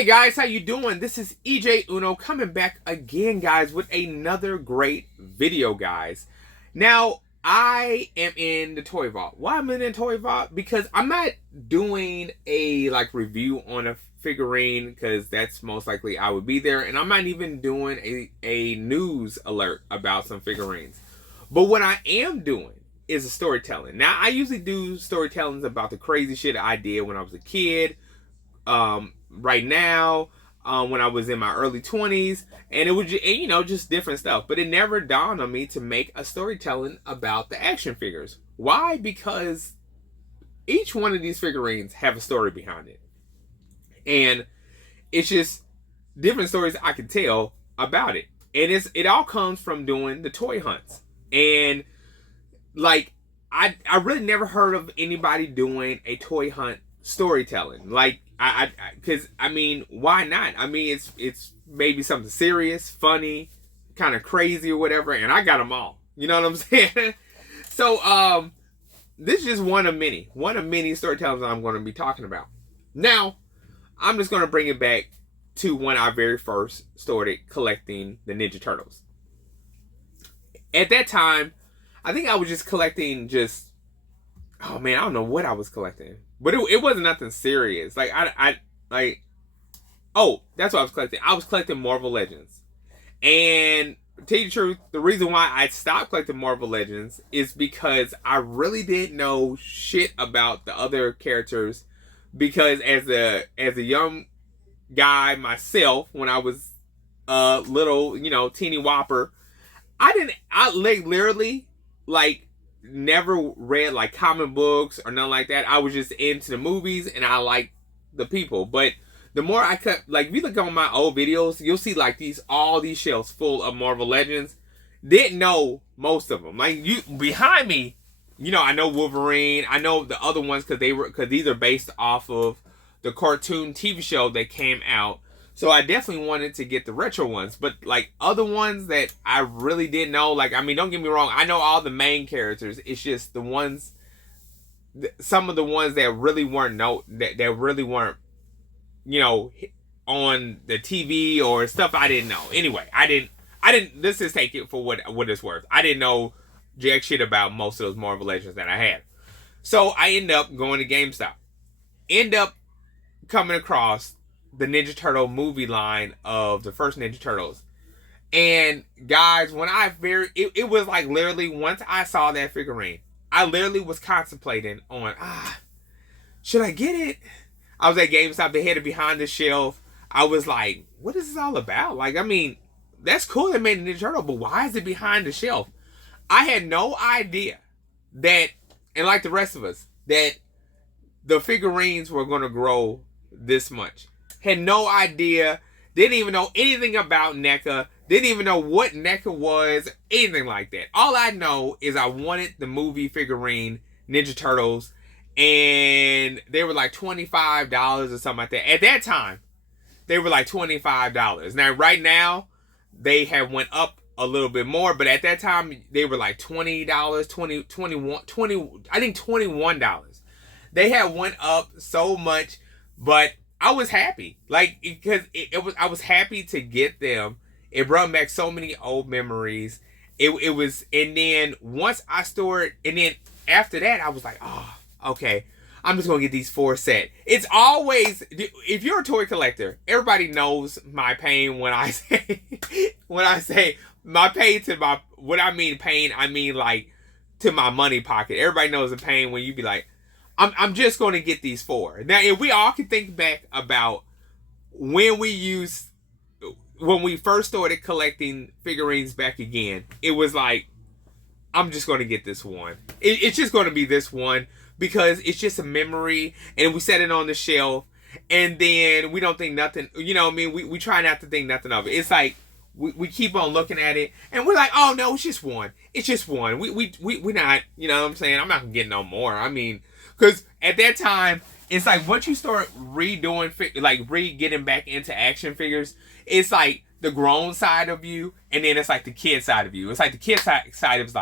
Hey guys, how you doing? This is EJ Uno coming back again, guys, with another great video, guys. Now, I am in the Toy Vault. Why am I in the Toy Vault? Because I'm not doing a review on a figurine, because that's most likely I would be there, and I'm not even doing a news alert about some figurines. But what I am doing is a storytelling. Now, I usually do storytellings about the crazy shit I did when I was a kid. Right now, when I was in my early 20s, and it was just different stuff. But it never dawned on me to make a storytelling about the action figures. Why? Because each one of these figurines have a story behind it, and it's just different stories I can tell about it. And it all comes from doing the toy hunts. And I really never heard of anybody doing a toy hunt storytelling. Because why not? I mean, it's maybe something serious, funny, kind of crazy or whatever, and I got them all. You know what I'm saying? So this is just one of many storytellings I'm going to be talking about. Now, I'm just going to bring it back to when I very first started collecting the Ninja Turtles. At that time, I think I was just collecting I don't know what I was collecting. But it wasn't nothing serious. That's what I was collecting. I was collecting Marvel Legends. And to tell you the truth, the reason why I stopped collecting Marvel Legends is because I really didn't know shit about the other characters. Because as a young guy myself, when I was a little, teeny whopper, I literally never read comic books or nothing like that. I was just into the movies and I liked the people. But the more I cut, if you look on my old videos, you'll see all these shelves full of Marvel Legends. Didn't know most of them. Behind me, I know Wolverine. I know the other ones because these are based off of the cartoon TV show that came out. So I definitely wanted to get the retro ones, but other ones that I really didn't know, don't get me wrong, I know all the main characters. It's just the ones, some of the ones that really weren't that really weren't, on the TV or stuff I didn't know. Anyway, I didn't. Let's just take it for what it's worth. I didn't know jack shit about most of those Marvel Legends that I had. So I end up going to GameStop. End up coming across the Ninja Turtle movie line of the first Ninja Turtles. And guys, when it was literally once I saw that figurine, I literally was contemplating on, should I get it? I was at GameStop, they had it behind the shelf. I was like, what is this all about? That's cool they made a Ninja Turtle, but why is it behind the shelf? I had no idea that, and like the rest of us, that the figurines were going to grow this much. Had no idea. Didn't even know anything about NECA. Didn't even know what NECA was. Anything like that. All I know is I wanted the movie figurine Ninja Turtles. And they were $25 or something like that. At that time, they were $25. Now, right now, they have went up a little bit more. But at that time, they were $20, $21, I think $21. They had went up so much. But I was happy, because I was happy to get them. It brought back so many old memories. It was, and then once I stored, and then after that, I was like, oh, okay, I'm just gonna get these 4 set. It's always, if you're a toy collector, everybody knows my pain when I say my pain what I mean pain, I mean to my money pocket. Everybody knows the pain when you be like, I'm just going to get these 4. Now, if we all can think back about when we first started collecting figurines back again, it was I'm just going to get this one. It's just going to be this one because it's just a memory, and we set it on the shelf, and then we don't think nothing, we try not to think nothing of it. It's we keep on looking at it, and we're like, oh, no, it's just one. It's just one. We're not, you know what I'm saying? I'm not going to get no more. Because at that time, it's once you start redoing, getting back into action figures, it's the grown side of you, and then it's the kid side of you. It's the kid side is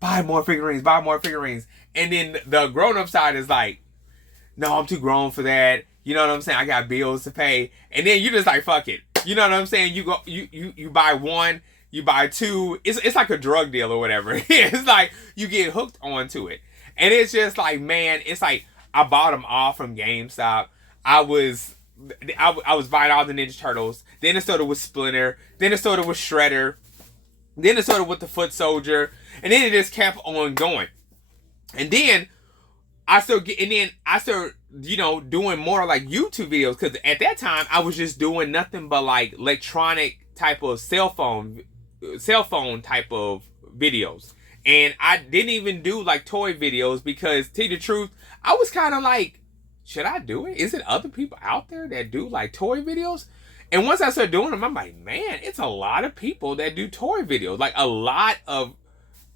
buy more figurines. And then the grown up side is no, I'm too grown for that. You know what I'm saying? I got bills to pay. And then you just like, fuck it. You know what I'm saying? You go, you buy one, you buy two. It's like a drug deal or whatever. It's like you get hooked onto it. And it's just like, man, it's like I bought them all from GameStop. I was buying all the Ninja Turtles. Then it started with Splinter. Then it started with Shredder. Then it started with the Foot Soldier. And then it just kept on going. And then I started, you know, doing more like YouTube videos. Because at that time, I was just doing nothing but like electronic type of cell phone type of videos. And I didn't even do like toy videos because, to tell you the truth, I was kind of like, should I do it? Is it other people out there that do like toy videos? And once I started doing them, I'm like, man, it's a lot of people that do toy videos. Like a lot of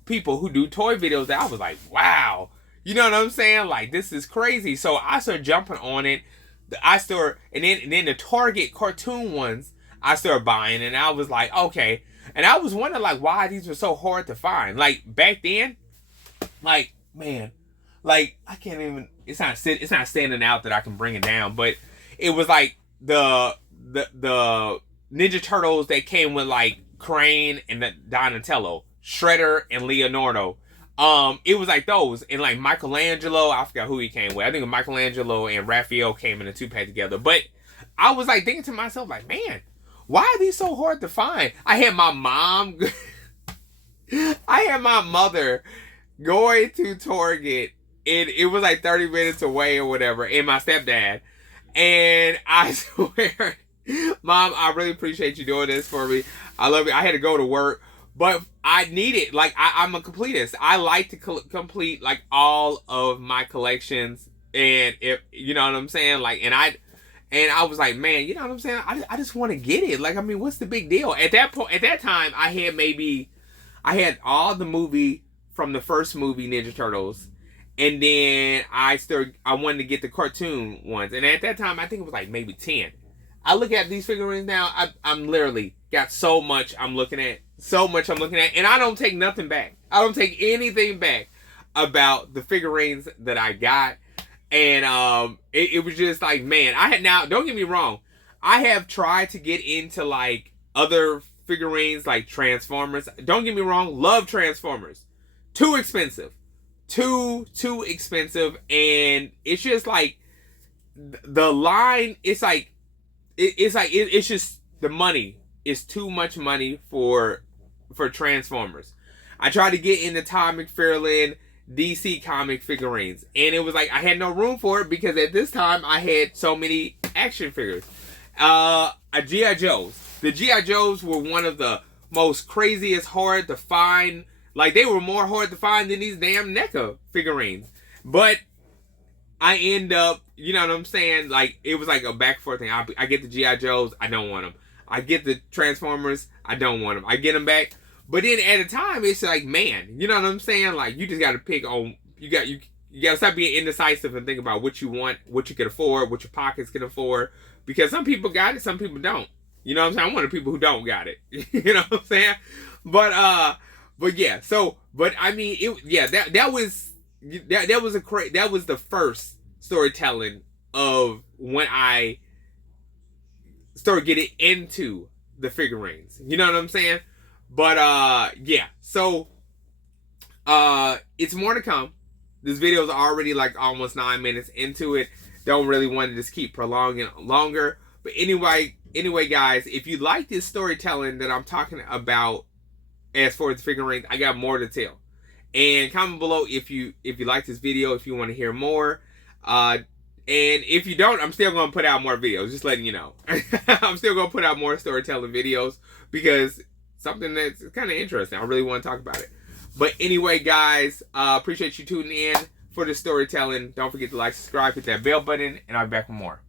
people who do toy videos that I was like, wow. You know what I'm saying? Like, this is crazy. So I started jumping on it. And then the Target cartoon ones, I started buying. And I was like, okay. And I was wondering, like, why these were so hard to find. Like, back then, like, man, like, I can't even, it's not standing out that I can bring it down. But it was like the Ninja Turtles that came with, like, Crane and the Donatello, Shredder and Leonardo. It was like those, and like Michelangelo, I forgot who he came with. I think Michelangelo and Raphael came in a 2-pack together. But I was like thinking to myself, like, man, why are these so hard to find? I had my mother going to Target, and it was like 30 minutes away or whatever, and my stepdad. And I swear, Mom, I really appreciate you doing this for me. I love you. I had to go to work. But I need it. Like, I'm a completist. I like to complete, like, all of my collections. And, if you know what I'm saying? Like, and I was like, man, you know what I'm saying? I just want to get it. Like, I mean, what's the big deal? At that time, I had all the movie from the first movie, Ninja Turtles. And then I wanted to get the cartoon ones. And at that time, I think it was like maybe 10. I look at these figurines now, I'm literally got so much I'm looking at. And I don't take nothing back. I don't take anything back about the figurines that I got. And it was just like, man, don't get me wrong, I have tried to get into like other figurines like Transformers. Don't get me wrong, love Transformers. Too expensive. Too expensive. And it's just like the line, it's just the money is too much money for Transformers. I tried to get into Todd McFarlane DC comic figurines, and it was like I had no room for it because at this time I had so many action figures. G.I. Joes. The G.I. Joes were one of the most craziest, hard to find. Like, they were more hard to find than these damn NECA figurines. But I end up, you know what I'm saying? Like, it was like a back and forth thing. I get the G.I. Joes, I don't want them. I get the Transformers, I don't want them. I get them back. But then at a time, it's like, man, you know what I'm saying? Like, you just got to pick on, you got to stop being indecisive and think about what you want, what you can afford, what your pockets can afford. Because some people got it, some people don't. You know what I'm saying? I'm one of the people who don't got it. You know what I'm saying? But yeah, so, but I mean, that was the first storytelling of when I started getting into the figurines. You know what I'm saying? But yeah, so it's more to come. This video is already like almost 9 minutes into it. Don't really want to just keep prolonging longer. But anyway, guys, if you like this storytelling that I'm talking about as far as figurines, I got more to tell. And comment below if you like this video, if you want to hear more. And if you don't, I'm still going to put out more videos, just letting you know. I'm still going to put out more storytelling videos because something that's kind of interesting. I really want to talk about it. But anyway, guys, appreciate you tuning in for the storytelling. Don't forget to like, subscribe, hit that bell button, and I'll be back with more.